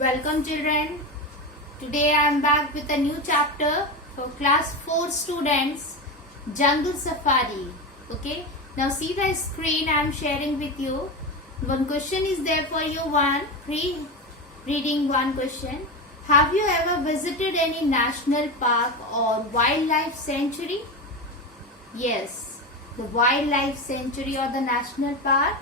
Welcome children. Today I am back with a new chapter for class 4 students, Jungle Safari. Okay. Now see the screen I am sharing with you. One question is there for you. Reading one question. Have you ever visited any national park or wildlife sanctuary? Yes. The wildlife sanctuary or the national park.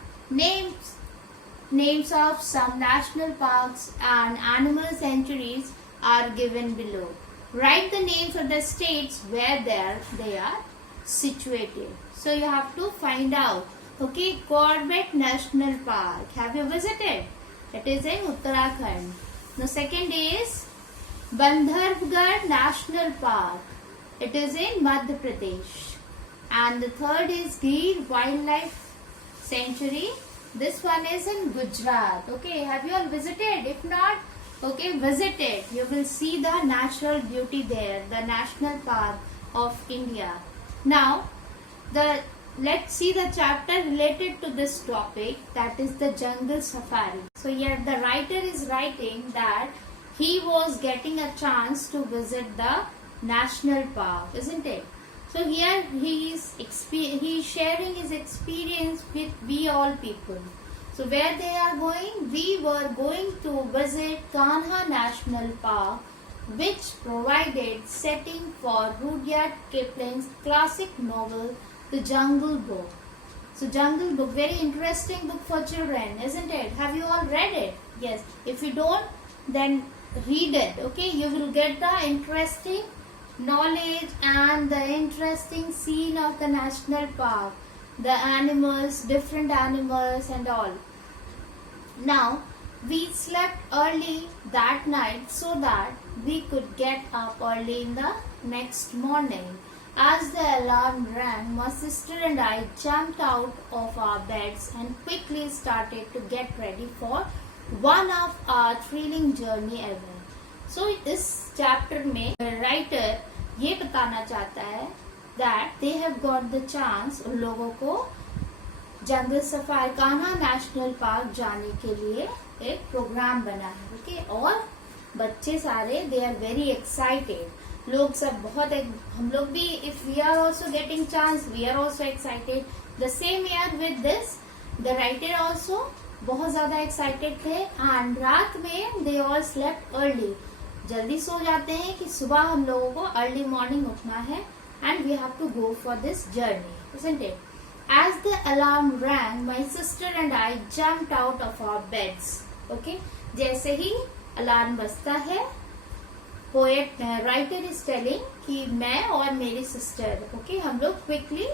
Names of some national parks and animal sanctuaries are given below. Write the names of the states where they are situated. So you have to find out. Okay, Corbett National Park. Have you visited? It is in Uttarakhand. The second is Bandhavgarh National Park. It is in Madhya Pradesh. And the third is Gir Wildlife Sanctuary. This one is in Gujarat. Okay, have you all visited? If not, okay, visit it. You will see the natural beauty there, the national park of India. Now, let's see the chapter related to this topic, that is the jungle safari. So here the writer is writing that he was getting a chance to visit the national park, isn't it? So here he is sharing his experience with we all people. So where they are going? We were going to visit Kanha National Park, which provided setting for Rudyard Kipling's classic novel, The Jungle Book. So Jungle Book, very interesting book for children, isn't it? Have you all read it? Yes. If you don't, then read it. Okay, you will get the interesting knowledge and the interesting scene of the national park, the animals, different animals and all. Now we slept early that night so that we could get up early in the next morning. As the alarm rang, my sister and I jumped out of our beds and quickly started to get ready for one of our thrilling journey ever. So इस chapter में writer ये बताना चाहता है that they have got the chance, उन लोगों को जंगल safari Kanha national park जाने के लिए एक प्रोग्राम बना है. ओके, और बच्चे सारे दे आर वेरी एक्साइटेड. लोग सब बहुत हम लोग भी if we are also getting chance we are also excited. The same year with this the writer also बहुत ज्यादा एक्साइटेड थे. एंड रात में दे ऑल स्लेप्ट अर्ली. जल्दी सो जाते हैं कि सुबह हम लोगों को अर्ली मॉर्निंग उठना है and we have to go for this journey, isn't it? As the alarm rang, my sister and I jumped out of our beds. Okay, जैसे ही अलार्म बजता है, पोएट राइटर इज टेलिंग कि मैं और मेरी sister okay हम लोग quickly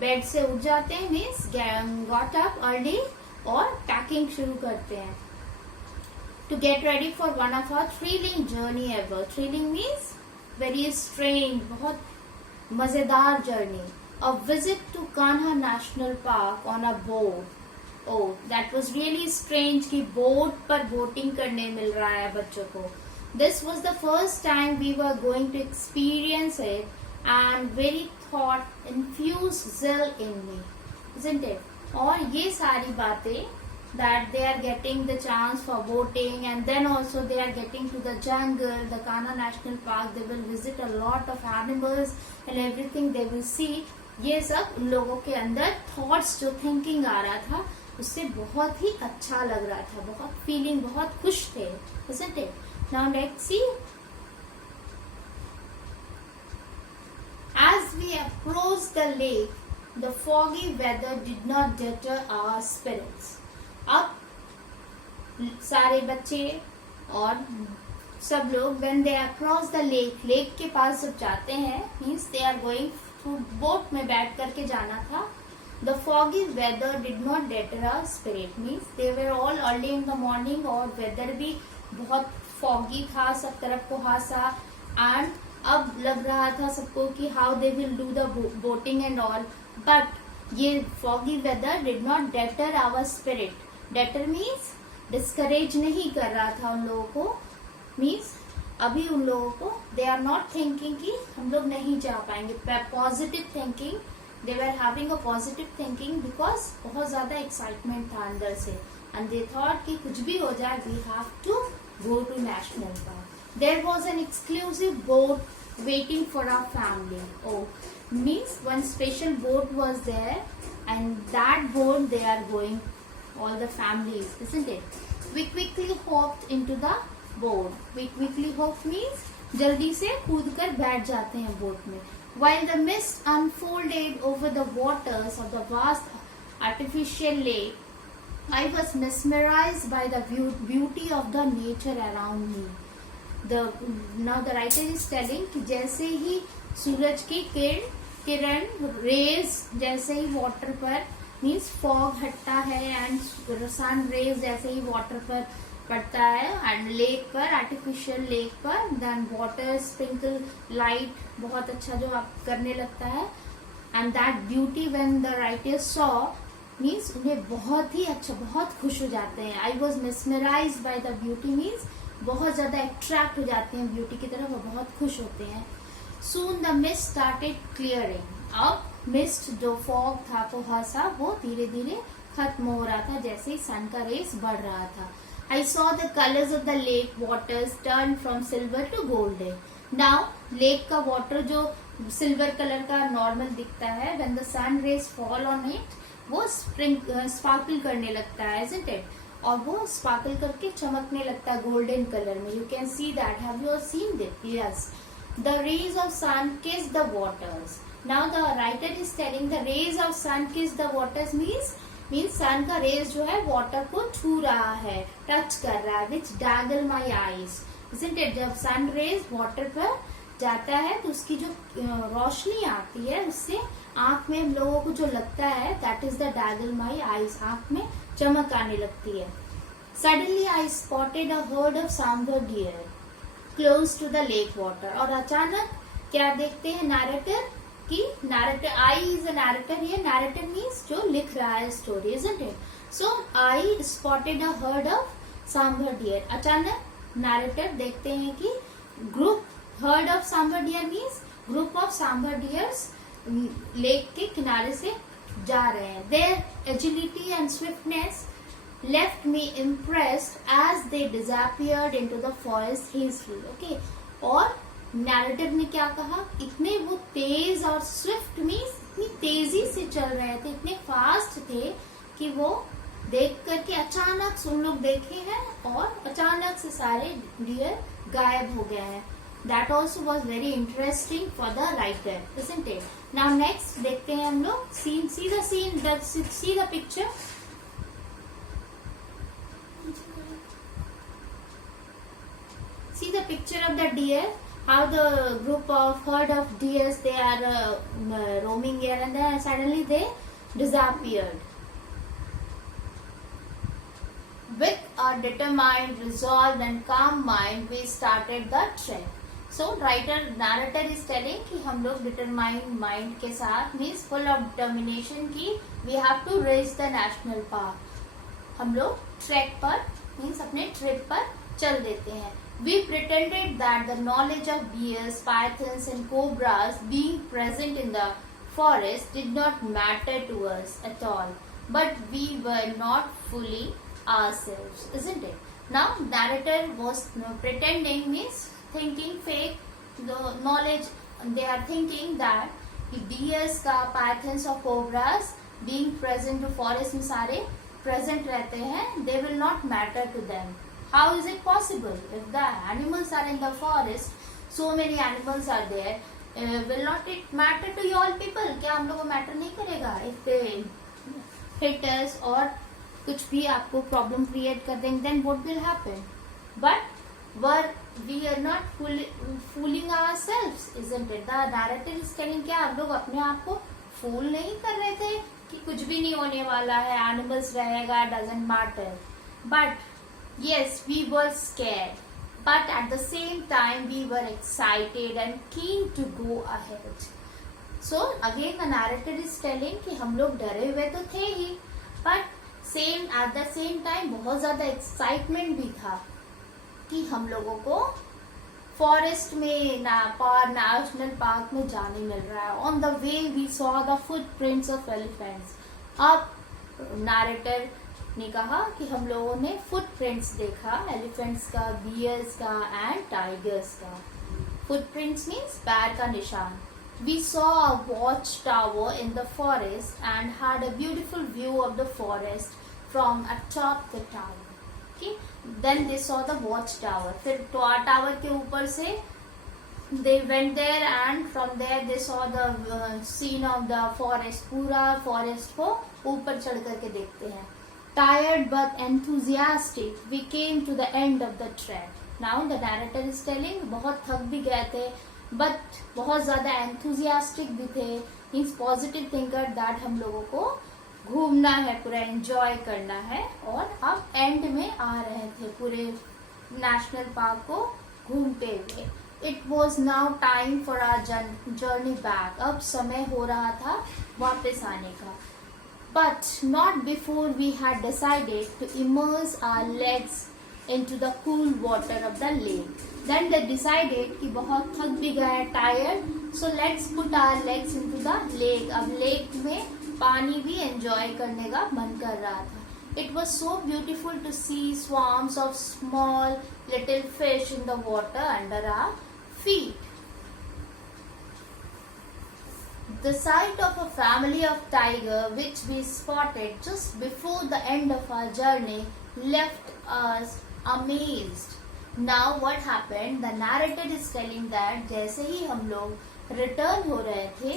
bed से उठ जाते हैं, मीन्स गॉट अप अर्ली और पैकिंग शुरू करते हैं. To get ready for one of our thrilling journey ever. Thrilling means very strange, बहुत मजेदार journey. A visit to Kanha National Park on a boat. Oh, that was really strange कि boat पर boating करने मिल रहा है बच्चों को. This was the first time we were going to experience it and very thought infused zeal in me, isn't it? और ये सारी बातें that they are getting the chance for boating and then also they are getting to the jungle, the Kanha National Park. They will visit a lot of animals and everything they will see. ये सब उन लोगों के अंदर thoughts जो thinking आ रहा था उससे बहुत ही अच्छा लग रहा था, बहुत फीलिंग, बहुत खुश थे, isn't it? Now let's see. As we approached the lake, the foggy weather did not deter our spirits. अब सारे बच्चे और सब लोग when they across the lake के पास जब जाते हैं, means they are going through boat में बैठ करके जाना था. The foggy weather did not deter our spirit, means they were all early in the morning और weather भी बहुत foggy था, सब तरफ कुहासा. एंड अब लग रहा था सबको कि how they will do the boating and all, but ये foggy weather did not deter our spirit. Deter means discourage नहीं कर रहा था उन लोगों को, means अभी उन लोगों को they are not thinking कि हम लोग नहीं जा पाएंगे. Positive thinking, they were having a positive thinking because बहुत ज्यादा excitement था अंदर से and they thought कि कुछ भी हो जाए we have to go to national park. There was an exclusive boat waiting for our family. Oh, means one special boat was there, and that boat they are going, all the families, isn't it? We quickly hopped into the boat. We quickly hopped means जल्दी से कूद कर बैठ जाते हैं boat में. While the mist unfolded over the waters of the vast artificial lake, I was mesmerized by the beauty of the nature around me. Now the writer is telling कि जैसे ही सूरज की किरण रेज जैसे ही वाटर पर means fog हटता है and sun rays जैसे ही water पर पड़ता है एंड लेक पर, आर्टिफिशियल लेक पर, देन वाटर स्प्रिंकल लाइट बहुत अच्छा जो आप करने लगता है, and that beauty when the writer saw means उन्हें बहुत ही अच्छा, बहुत खुश हो जाते हैं. I was mesmerised by the beauty means बहुत ज्यादा अट्रैक्ट हो जाते हैं ब्यूटी की तरफ और बहुत खुश होते हैं. Soon the mist started clearing. अब मिस्ट जो फॉग था कोहा सा वो धीरे धीरे खत्म हो रहा था जैसे ही सन का रेस बढ़ रहा था. I saw the colors of the lake waters turn from silver to golden. Now lake का water जो सिल्वर कलर का नॉर्मल दिखता है, when the sun rays fall on it, वो स्पार्कल करने लगता है, isn't it? और वो स्पार्कल करके चमकने लगता है गोल्डन कलर में. You can see that. Have you seen it? Yes. The rays of sun kiss the waters. Now the writer is telling the rays of sun kiss the waters means सन का raise जो है water को छू रहा है, touch कर रहा है, विच डैगल माई आईज, isn't it? जब सन रेज वाटर पर जाता है तो उसकी जो रोशनी आती है उससे आंख में हम लोगों को जो लगता है that is the dazzle my eyes, आंख में चमक आने लगती है. Suddenly I spotted a herd of sambar deer close to the lake water. और अचानक क्या देखते हैं नैरेटर कि narrator, I is a narrator here. Narrator means जो लिख रहा है story, isn't it? So I spotted a herd of sambar deer. अचानक नैरेटर देखते हैं कि group, herd of sambar deer means group of sambar deers lake के किनारे से जा रहे हैं. Their agility and swiftness left me impressed as they disappeared into the forest hastily. Okay, और नैरेटिव ने क्या कहा, इतने वो तेज और स्विफ्ट मीन्स इतनी तेजी से चल रहे थे, इतने फास्ट थे कि वो देख करके अचानक उन लोग देखे हैं और अचानक से सारे डियर गायब हो गए हैं. That also was very interesting for the writer, isn't it? Now next देखते हैं हम लोग scene. See the picture. See the picture of the deer. How the group of herd of deers they are roaming here and then suddenly they disappeared. With a determined, resolved and calm mind, we started the trek. So narrator is telling कि हम लोग determined mind के साथ means full of determination कि we have to reach the national park. हम लोग trek पर means अपने trip पर चल देते हैं. We pretended that the knowledge of bears, pythons and cobras being present in the forest did not matter to us at all. But we were not fully ourselves, isn't it? Now narrator was pretending means thinking fake the knowledge. They are thinking that the bears का pythons और cobras being present to forest में सारे present रहते हैं. They will not matter to them. How is it possible? If the animals are in the forest, so many animals are there, will not it matter to you all people? क्या हम लोगों को matter नहीं करेगा? If they hit us और कुछ भी आपको प्रॉब्लम क्रिएट कर देंगे, then what will happen? But we are not fooling ourselves, isn't it? The narrator is telling क्या हम लोग अपने आप को फूल नहीं कर रहे थे कि कुछ भी नहीं होने वाला है, एनिमल्स रहेगा, doesn't matter. But yes, we were scared, but at the same time we were excited and keen to go ahead. So again the narrator is telling कि हम लोग डरे हुए तो थे ही, but at the same time बहुत ज्यादा excitement भी था कि हम लोगों को फॉरेस्ट में नेशनल पार्क में जाने मिल रहा है. On the way we saw the footprints of elephants. अब नैरेटर ने कहा कि हम लोगों ने फुटप्रिंट्स देखा एलिफेंट्स का, बियर्स का एंड टाइगर्स का. फुटप्रिंट्स मीन्स पैर का निशान. We saw a watchtower in the forest and had a beautiful view of the forest from atop the tower. Okay, then they saw the watchtower. फिर tower के ऊपर से they went there and from there they saw the scene of the forest. पूरा forest को ऊपर चढ़ करके देखते हैं. Tired but enthusiastic, we came to the end of the trek. Now the narrator is telling बहुत थक भी गए थे बट बहुत ज्यादा एंथुजियास्टिक भी थे. मीन्स पॉजिटिव थिंकर दैट हम लोगों को घूमना है, पूरा एंजॉय करना है. और अब एंड में आ रहे थे पूरे नेशनल पार्क को घूमते हुए. It was now time for our journey back. अब समय हो रहा था वापस आने का. But not before we had decided to immerse our legs into the cool water of the lake. Then they decided कि बहुत थक भी गए, tired, so let's put our legs into the lake. अब lake में पानी भी enjoy करने का मन कर रहा था. It was so beautiful to see swarms of small little fish in the water under our feet. The sight of a family of tiger which we spotted just before the end of our journey left us amazed. Now what happened? The narrator is telling that जैसे ही हम लोग return हो रहे थे,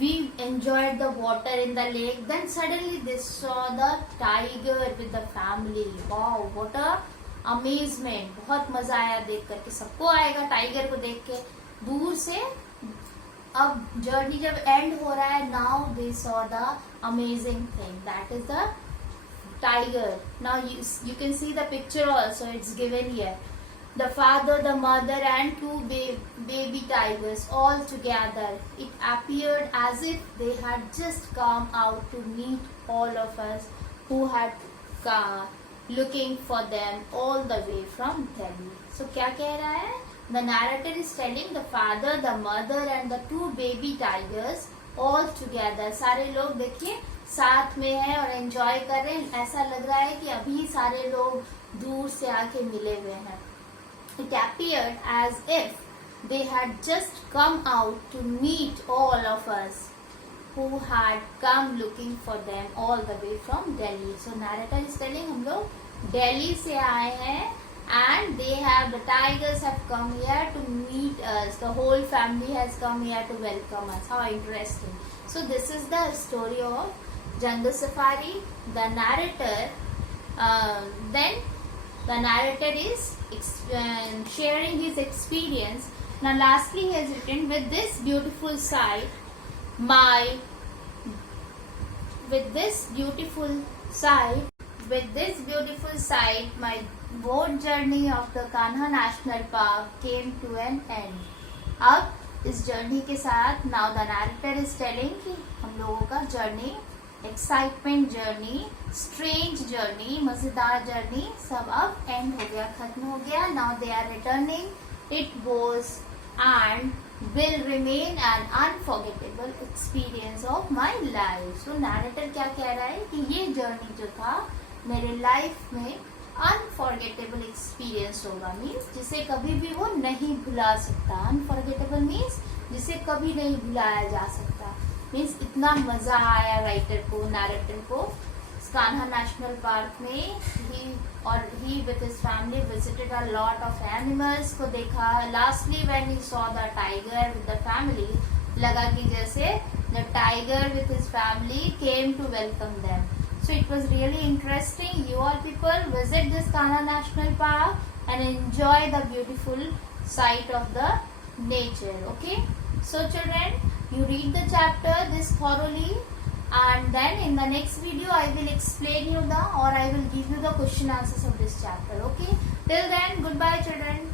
we enjoyed the water in the lake. Then suddenly they saw the tiger with the family. Wow, what a amazement! बहुत मजा आया देख करके. सबको आएगा टाइगर को देख के दूर से. अब जर्नी जब एंड हो रहा है, now they saw the amazing thing. That is the tiger. Now you can see the picture also, it's given here. The father, the mother and two baby tigers all together. It appeared as if they had just come out to meet all of us who had come looking for them all the way from Delhi. So क्या कह रहा है? The narrator is telling the father, the mother and the two baby tigers all together. सारे लोग देखिए साथ में है और एंजॉय कर रहे हैं. ऐसा लग रहा है कि अभी सारे लोग दूर से आके मिले हुए हैं. It appeared as if they had just come out to meet all of us who had come looking for them all the way from Delhi. So narrator is telling हम लोग दिल्ली से आए हैं and the tigers have come here to meet us. The whole family has come here to welcome us. How interesting. So this is the story of Jungle Safari. The narrator, then the narrator is sharing his experience. Now lastly he has written, with this beautiful sight my boat journey of the Kanha National Park came to an end. अब इस journey के साथ now the narrator is telling कि हम लोगों का journey, excitement journey, strange journey, मजेदार journey सब अब एंड हो गया, खत्म हो गया. Now they are returning. It was end will remain an unforgettable experience of my life. So narrator क्या कह रहा है कि ये जर्नी जो था मेरे लाइफ में अनफॉरगेटेबल एक्सपीरियंस होगा. मीन्स जिसे कभी भी वो नहीं भुला सकता. अनफॉरगेटेबल मीन्स जिसे कभी नहीं भुलाया जा सकता. मीन्स इतना मजा आया राइटर को, नैरेटर को कान्हा नेशनल पार्क में. He with his family visited a lot of animals को देखा. Lastly when he saw the tiger with the family, लगा कि जैसे the tiger with his family came to welcome them. So it was really interesting. You all people visit this Kanha National Park and enjoy the beautiful sight of the nature. Okay. So children, you read the chapter this thoroughly, and then in the next video I will explain you I will give you the question answers of this chapter. Okay. Till then, goodbye children.